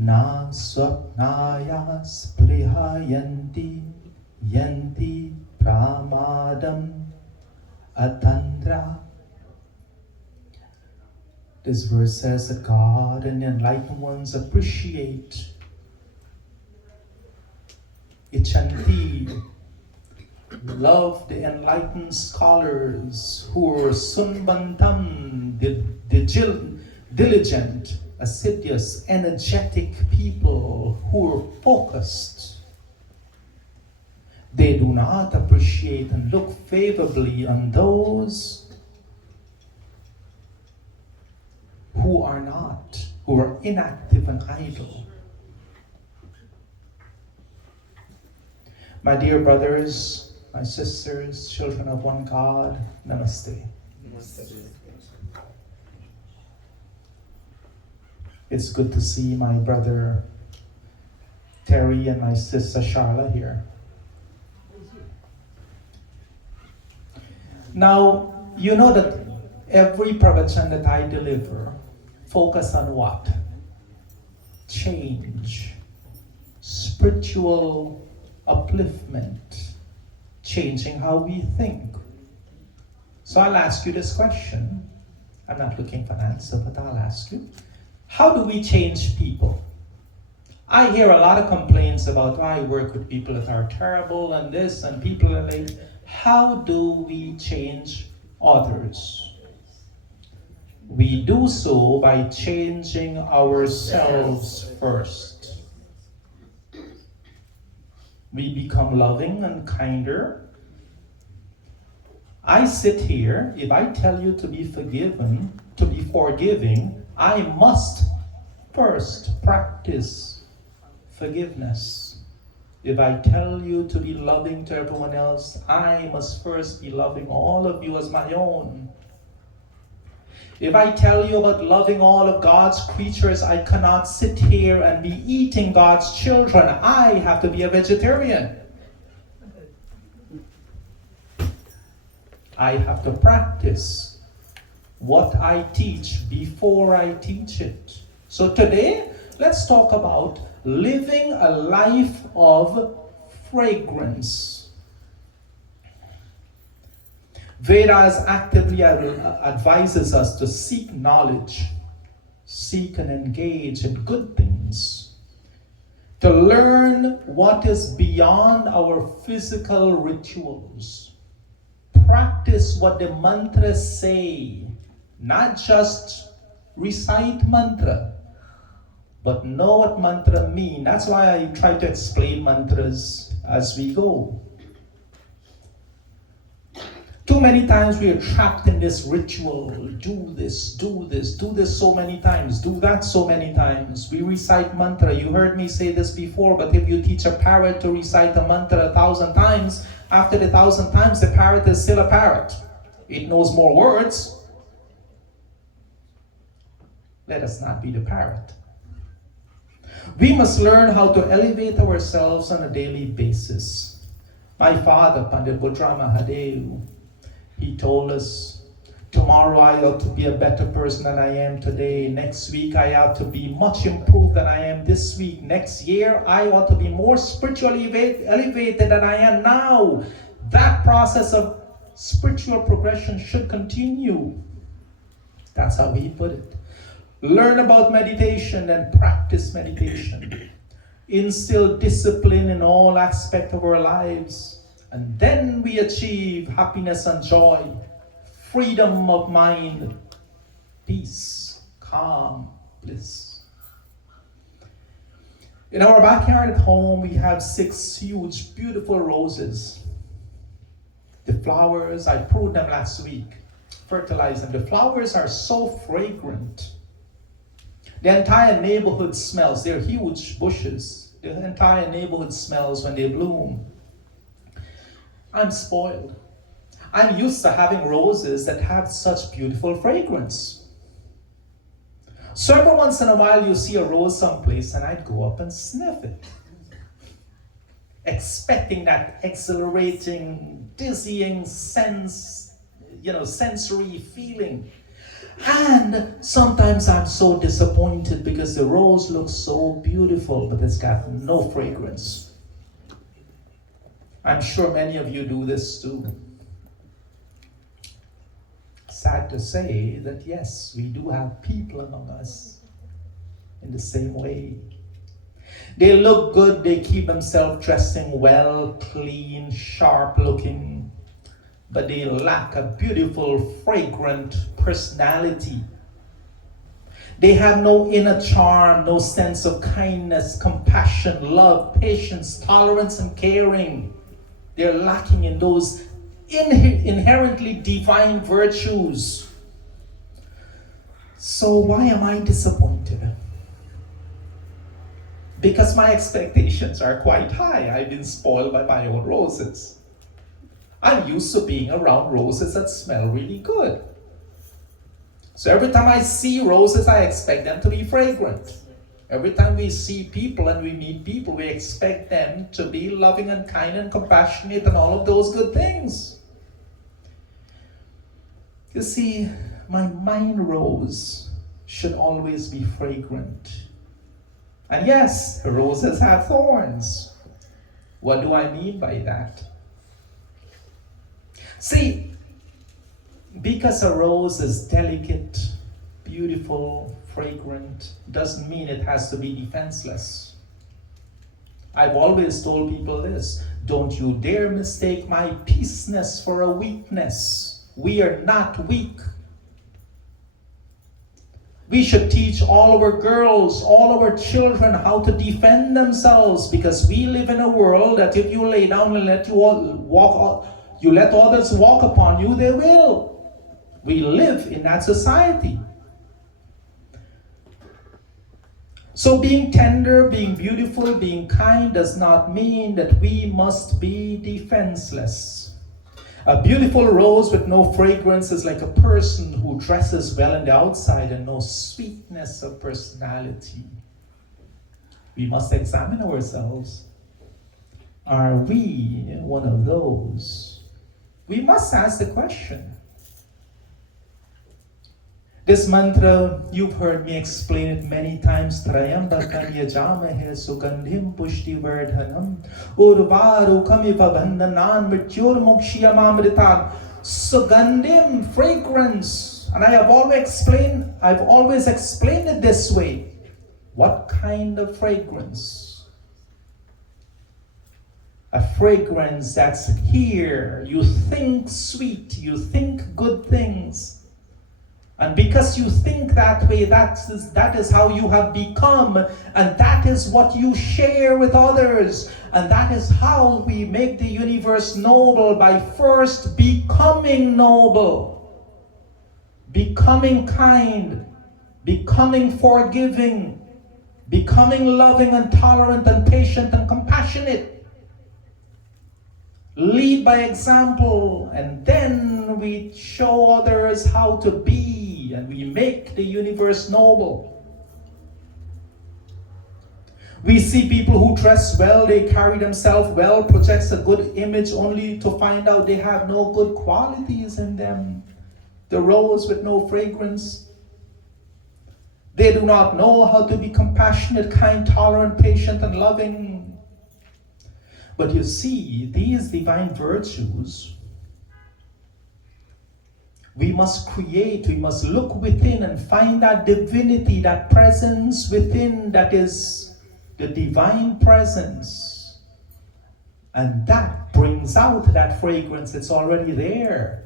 Na swapnaya sprihayanti yanti pramadam atandra. This verse says that God and the enlightened ones appreciate Ichanti, love the enlightened scholars who are sunbantam, diligent, assiduous, energetic people who are focused. They do not appreciate and look favorably on those who are not, who are inactive and idle. My dear brothers, my sisters, children of one God, namaste. It's good to see my brother Terry and my sister Charla here. Now, you know that every pravachan that I deliver focus on what? Change, spiritual upliftment, changing how we think. So I'll ask you this question. I'm not looking for an answer, but I'll ask you. How do we change people? I hear a lot of complaints about, I work with people that are terrible and this, and people are late. How do we change others? We do so by changing ourselves first. We become loving and kinder. I sit here, if I tell you to be forgiven, to be forgiving, I must first practice forgiveness. If I tell you to be loving to everyone else, I must first be loving all of you as my own. If I tell you about loving all of God's creatures, I cannot sit here and be eating God's children. I have to be a vegetarian. I have to practice what I teach before I teach it. So today, let's talk about living a life of fragrance. Vedas actively advises us to seek knowledge, seek and engage in good things, to learn what is beyond our physical rituals. Practice what the mantras say, not just recite mantra, but know what mantra mean. That's why I try to explain mantras as we go. Too many times we are trapped in this ritual. Do this, do this, do this so many times, do that so many times. We recite mantra. You heard me say this before, but if you teach a parrot to recite a mantra 1,000 times, after the 1,000 times, the parrot is still a parrot. It knows more words. Let us not be the parrot. We must learn how to elevate ourselves on a daily basis. My father, Pandit Buddha Mahadev, he told us, tomorrow I ought to be a better person than I am today. Next week I ought to be much improved than I am this week. Next year I ought to be more spiritually elevated than I am now. That process of spiritual progression should continue. That's how he put it. Learn about meditation and practice meditation. Instill discipline in all aspects of our lives. And then we achieve happiness and joy, freedom of mind, peace, calm, bliss. In our backyard at home, we have 6 huge, beautiful roses. The flowers, I pruned them last week, fertilized them. The flowers are so fragrant. The entire neighborhood smells. They're huge bushes. The entire neighborhood smells when they bloom. I'm spoiled. I'm used to having roses that have such beautiful fragrance. So every once in a while you see a rose someplace and I'd go up and sniff it, expecting that exhilarating, dizzying sensory feeling. And sometimes I'm so disappointed because the rose looks so beautiful, but it's got no fragrance. I'm sure many of you do this too. Sad to say that yes, we do have people among us in the same way. They look good, they keep themselves dressing well, clean, sharp looking, but they lack a beautiful, fragrant personality. They have no inner charm, no sense of kindness, compassion, love, patience, tolerance, and caring. They're lacking in those inherently divine virtues. So why am I disappointed? Because my expectations are quite high. I've been spoiled by my own roses. I'm used to being around roses that smell really good. So every time I see roses, I expect them to be fragrant. Every time we see people and we meet people, we expect them to be loving and kind and compassionate and all of those good things. You see, my mind rose should always be fragrant. And yes, roses have thorns. What do I mean by that? See, because a rose is delicate, beautiful, fragrant, doesn't mean it has to be defenseless. I've always told people this: don't you dare mistake my peaceness for a weakness. We are not weak. We should teach all our girls, all our children how to defend themselves, because we live in a world that if you lay down and let you let others walk upon you, they will. We live in that society. So being tender, being beautiful, being kind does not mean that we must be defenseless. A beautiful rose with no fragrance is like a person who dresses well on the outside and no sweetness of personality. We must examine ourselves. Are we one of those? We must ask the question. This mantra, you've heard me explain it many times. Trayambakam yajamahe sugandhim pushtivardhanam urvarukamiva bandhanan mrityurmokshiyamamritan. Sugandhim, fragrance. And I've always explained it this way. What kind of fragrance? A fragrance that's here. You think sweet, you think good things. And because you think that way, that is how you have become, and that is what you share with others. And that is how we make the universe noble, by first becoming noble, becoming kind, becoming forgiving, becoming loving and tolerant and patient and compassionate. Lead by example, and then we show others how to be, and we make the universe noble. We see people who dress well, they carry themselves well, projects a good image, only to find out they have no good qualities in them. The rose with no fragrance. They do not know how to be compassionate, kind, tolerant, patient, and loving. But you see, these divine virtues, we must look within and find that divinity, that presence within, that is the divine presence. And that brings out that fragrance. It's already there.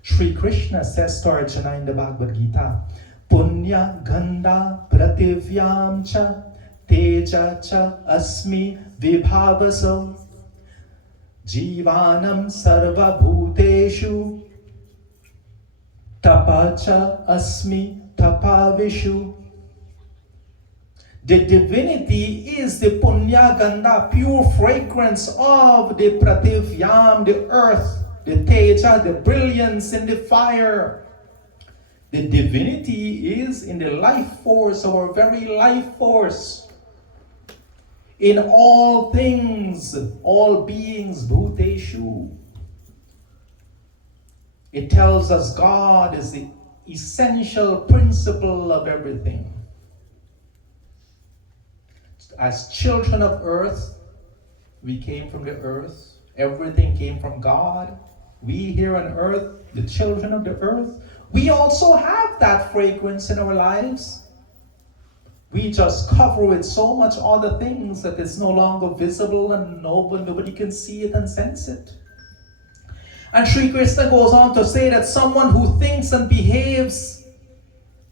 Sri Krishna says to Arjuna in the Bhagavad Gita, Punya Ganda Prativyam Cha Teja cha asmi vibhavaso jivanam sarva bhuteshu tapacha asmi tapavishu. The divinity is the punya ganda, pure fragrance of the prativyam, the earth, the teja, the brilliance in the fire. The divinity is in the life force, our very life force. In all things, all beings, bhuteshu. It tells us God is the essential principle of everything. As children of earth, we came from the earth. Everything came from God. We here on earth, the children of the earth, we also have that fragrance in our lives. We just cover with so much other things that it's no longer visible and nobody can see it and sense it. And Sri Krishna goes on to say that someone who thinks and behaves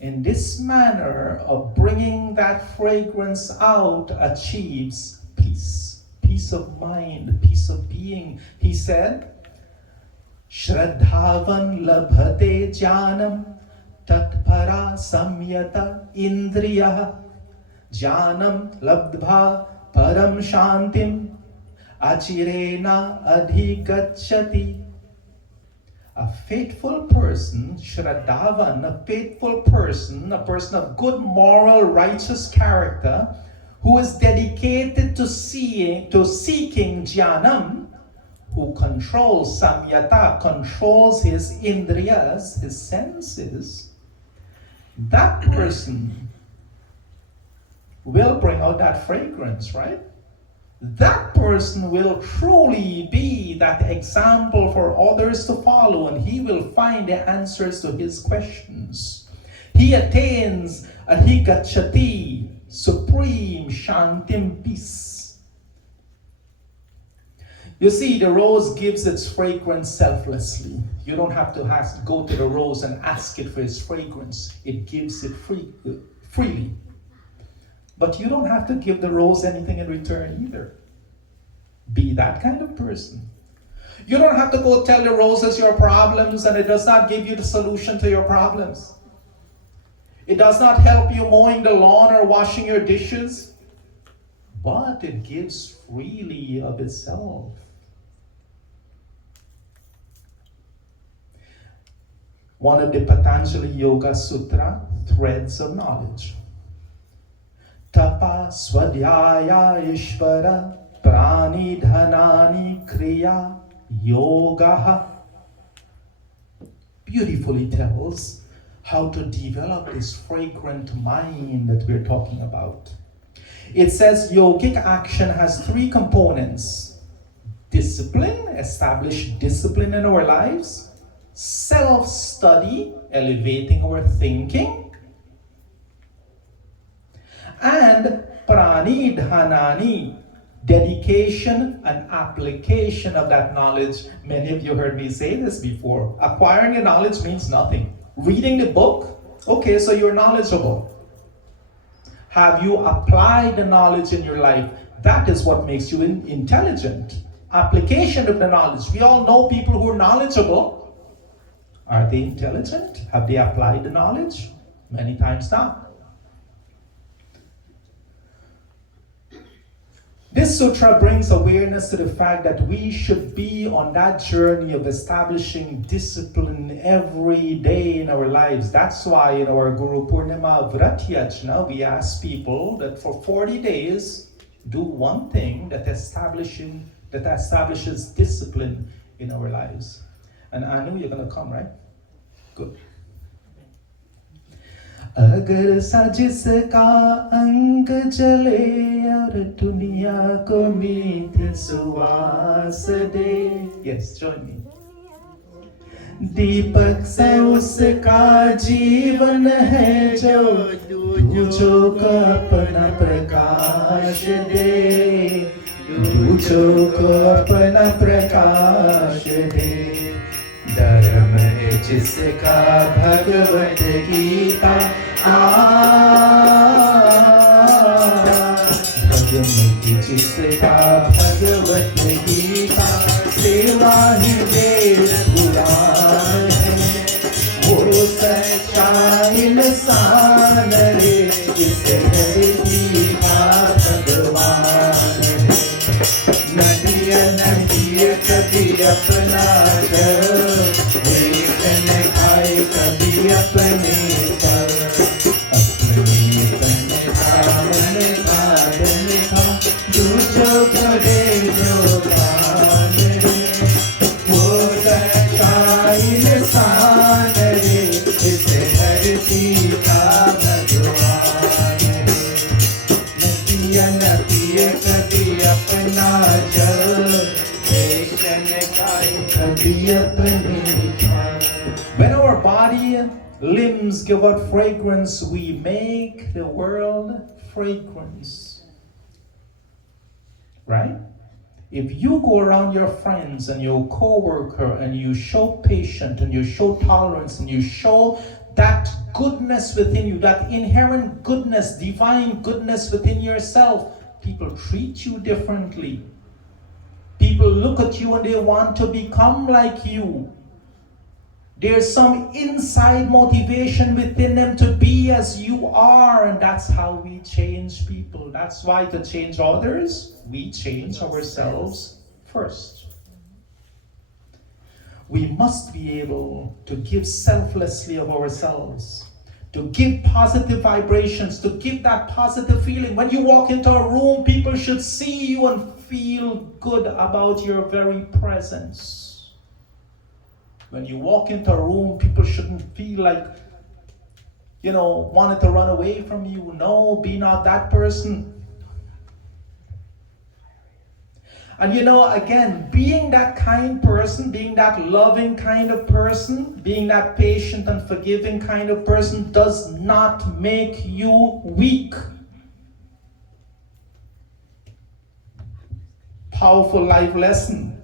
in this manner of bringing that fragrance out achieves peace, peace of mind, peace of being. He said, Shraddhavan labhate jnanam tatpara samyata indriya jnanam labdha param shantim achirena adhigacchati. A faithful person, Shraddhavan, a faithful person, a person of good moral, righteous character, who is dedicated to seeking jnanam, who controls samyata, controls his indriyas, his senses, that person will bring out that fragrance, right? That person will truly be that example for others to follow, and he will find the answers to his questions. He attains adhigacchati, supreme shantim, peace. You see, the rose gives its fragrance selflessly. You don't have to go to the rose and ask it for its fragrance. It gives it freely. But you don't have to give the rose anything in return either. Be that kind of person. You don't have to go tell the roses your problems and it does not give you the solution to your problems. It does not help you mowing the lawn or washing your dishes, but it gives freely of itself. One of the Patanjali Yoga Sutra, threads of knowledge. Tapa swadhyaya ishvara prani dhanani kriya yoga. Beautifully tells how to develop this fragrant mind that we're talking about. It says yogic action has three components: discipline, establish discipline in our lives; self-study, elevating our thinking; and prani dhanani, dedication and application of that knowledge. Many of you heard me say this before. Acquiring the knowledge means nothing. Reading the book, okay, so you're knowledgeable. Have you applied the knowledge in your life? That is what makes you intelligent. Application of the knowledge. We all know people who are knowledgeable. Are they intelligent? Have they applied the knowledge? Many times not. This sutra brings awareness to the fact that we should be on that journey of establishing discipline every day in our lives. That's why in our Guru Purnima Vratyachna, we ask people that for 40 days, do one thing that establishes discipline in our lives. And Anu, you're going to come, right? Good. अगर साजिश का अंक जले और दुनिया को मीठी सुवास दे. Yes, join me. दीपक से उसका जीवन है जो दूजों को अपना प्रकाश दे, दूजों को अपना प्रकाश दे. धर्म है जिसका भगवत गीता भगवत जिसका भगवत गीता सेवा ही वेद पुराण है. वो सच्चा इंसान रे जिस धरती का भगवान है. नदिया नदिया कभी अपना कभी अपने पर, अपने तन धारण धारण था दूसरों करे जो गान. वो सच्चा मीठा भगवान है। नदिया नदिया कभी अपना जल, बेचन खाए कभी अपने खाए। When our body limbs give out fragrance, we make the world fragrance. Right? If you go around your friends and your co-worker and you show patience and you show tolerance and you show that goodness within you, that inherent goodness, divine goodness within yourself, people treat you differently. People look at you and they want to become like you. There's some inside motivation within them to be as you are, and that's how we change people. That's why to change others, we change ourselves first. We must be able to give selflessly of ourselves, to give positive vibrations, to give that positive feeling. When you walk into a room, people should see you and feel good about your very presence. When you walk into a room, people shouldn't feel like, wanted to run away from you. No, be not that person. And again, being that kind person, being that loving kind of person, being that patient and forgiving kind of person does not make you weak. Powerful life lesson.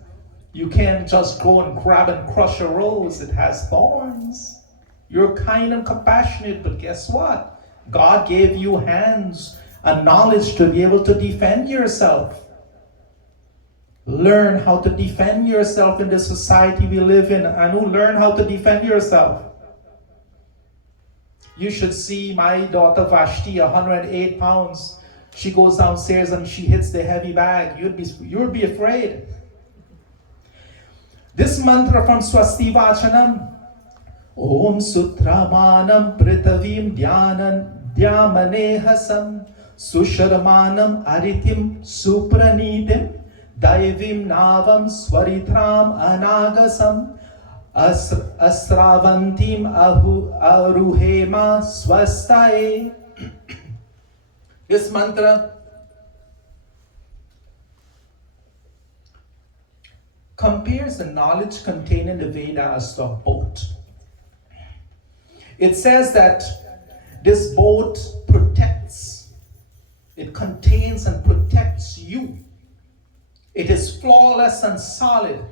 You can't just go and grab and crush a rose. It has thorns. You're kind and compassionate, but guess what? God gave you hands and knowledge to be able to defend yourself. Learn how to defend yourself in the society we live in. Anu, learn how to defend yourself. You should see my daughter Vashti, 108 pounds. She goes downstairs and she hits the heavy bag. You'd be afraid. This mantra from Swasti Vachanam, Om Sutramanam Pritavim Dhyamanehasam Susharmanam Aritim Supranitim Daivim Navam Swaritram Anagasam Asravantim Aruhema Swastaye. This mantra compares the knowledge contained in the Vedas to a boat. It says that this boat protects, it contains and protects you. It is flawless and solid.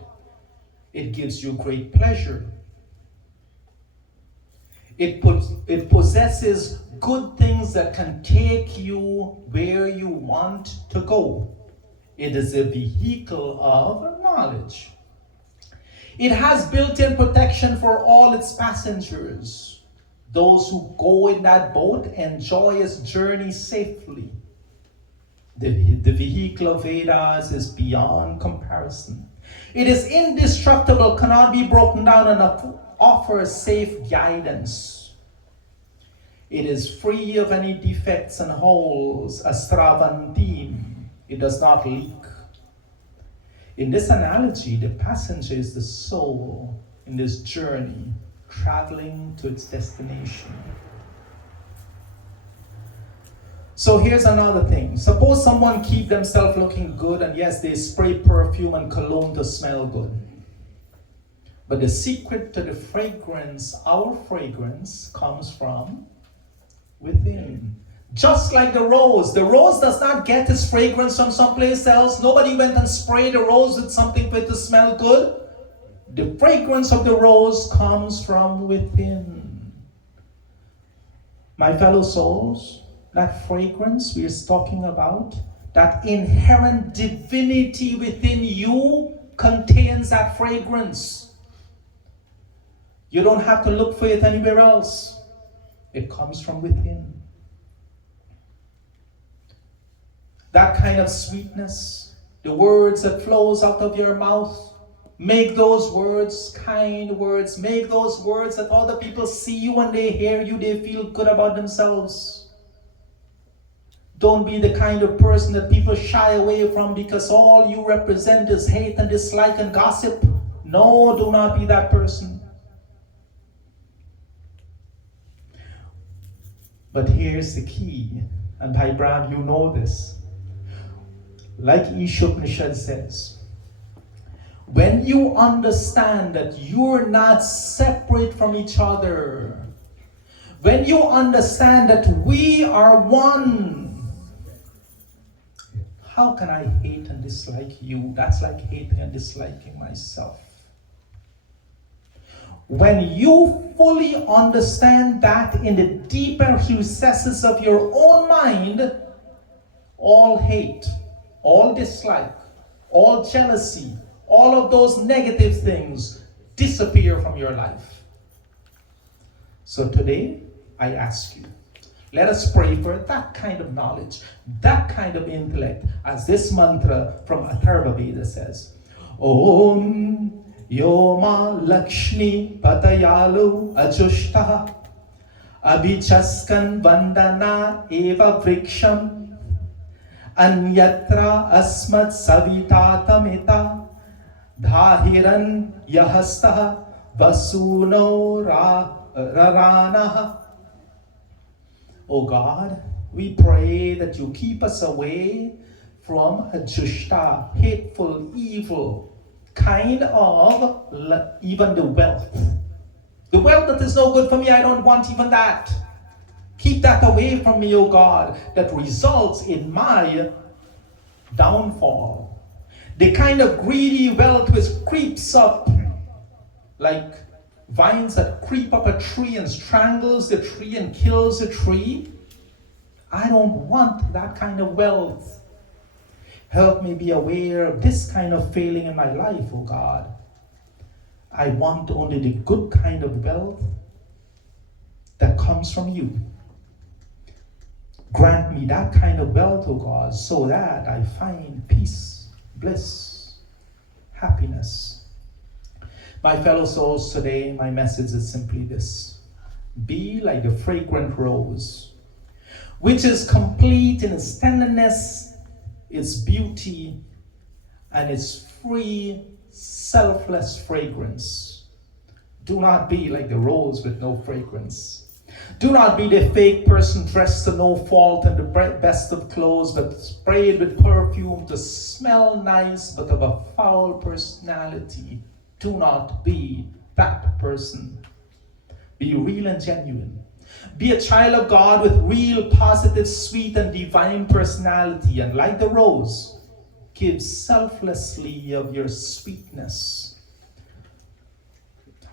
It gives you great pleasure. It possesses good things that can take you where you want to go. It is a vehicle of knowledge. It has built-in protection for all its passengers. Those who go in that boat enjoy its journey safely. The vehicle of Vedas is beyond comparison. It is indestructible, cannot be broken down, and offers safe guidance. It is free of any defects and holes, astravantim. It does not leak. In this analogy, the passenger is the soul in this journey, traveling to its destination. So here's another thing. Suppose someone keep themselves looking good, and yes, they spray perfume and cologne to smell good. But the secret to the fragrance, our fragrance, comes from within. Just like the rose does not get its fragrance from someplace else. Nobody went and sprayed the rose with something for it to smell good. The fragrance of the rose comes from within. My fellow souls, that fragrance we are talking about, that inherent divinity within you contains that fragrance. You don't have to look for it anywhere else. It comes from within. That kind of sweetness, the words that flows out of your mouth, make those words kind words. Make those words that other people see you and they hear you, they feel good about themselves. Don't be the kind of person that people shy away from because all you represent is hate and dislike and gossip. No, do not be that person. But here's the key, and Bhai Brahm, you know this. Like Ishopanishad says, when you understand that you're not separate from each other, when you understand that we are one, how can I hate and dislike you? That's like hating and disliking myself. When you fully understand that in the deeper recesses of your own mind, all hate, all dislike, all jealousy, all of those negative things disappear from your life. So today, I ask you, let us pray for that kind of knowledge, that kind of intellect, as this mantra from Atharva Veda says, Om Yoma Lakshmi Patayalu Ajushtaha Abhichaskan Vandana Eva Vriksham Anyatra Asmat Savitatamita Dhahiran Yahastaha Vasuno Raranaha. Oh God, we pray that you keep us away from Ajushta, hateful, evil, kind of even the wealth. The wealth that is no good for me, I don't want even that. Keep that away from me, oh God, that results in my downfall. The kind of greedy wealth which creeps up like vines that creep up a tree and strangles the tree and kills the tree. I don't want that kind of wealth. Help me be aware of this kind of failing in my life, oh God. I want only the good kind of wealth that comes from you. Grant me that kind of wealth, oh God, so that I find peace, bliss, happiness. My fellow souls, today my message is simply this. Be like the fragrant rose, which is complete in its tenderness, its beauty, and its free, selfless fragrance. Do not be like the rose with no fragrance. Do not be the fake person dressed to no fault in the best of clothes, but sprayed with perfume to smell nice, but of a foul personality. Do not be that person. Be real and genuine. Be a child of God with real, positive, sweet, and divine personality. And like the rose, give selflessly of your sweetness.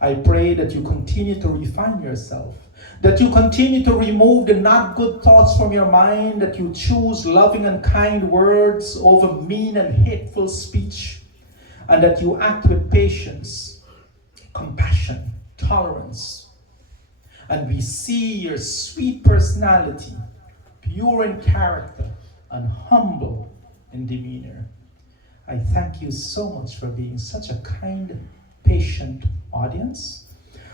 I pray that you continue to refine yourself, that you continue to remove the not good thoughts from your mind, that you choose loving and kind words over mean and hateful speech, and that you act with patience, compassion, tolerance. And we see your sweet personality, pure in character and humble in demeanor. I thank you so much for being such a kind, patient audience.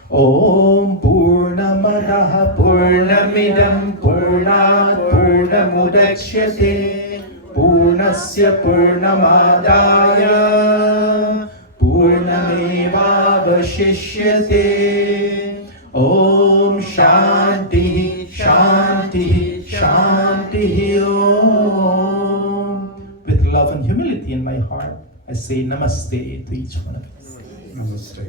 Om Purnamadaha Purnamidam Purnat Purnamudachyate Purnasya Purnamadaya Purnamevavashishyate. Om Shanti, Shanti, Shanti Om. With love and humility in my heart, I say Namaste to each one of you. Namaste.